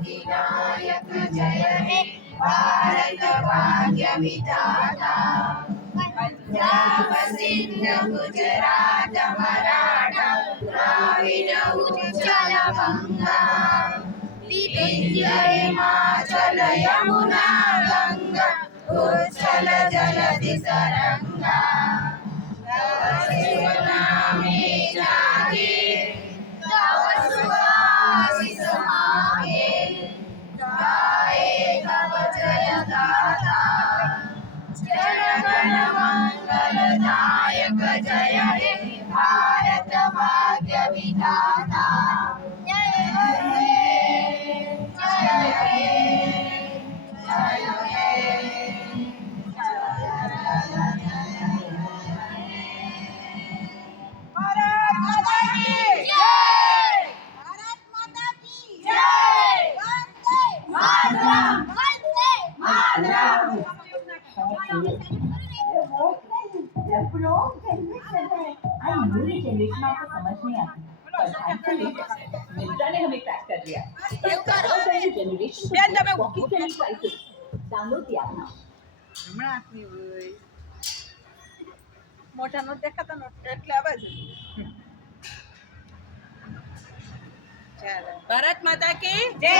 अधिनायक जय हे भारत भाग्य विधाता। पंजाब सिंध गुजरात मराठा द्राविड उच्चल गंगा विंध्य हिमाचल यमुना गंगा उच्चल जलधि तरंगा। शिव नामे जागे तव सुआशीष मांगे गाए तव जय गाथा। जनगण मंगलदायक जय हे भारत भाग्य विधाता। जय हे जय हे जय हे भारत माता की जय। भारत माता की जय। वंदे मातरम वंदे मातरम। जब लोग जनरेशन है आई न्यू जनरेशन आपको समझ नहीं आती पर थैंकफुली मित्रा ने हमें क्रैक कर लिया। जनरेशन डाउनलोड किया था મોટા નોટ દેખાતા નોટ એટલે આવે છે ચાલો ભારત માતા કી જય।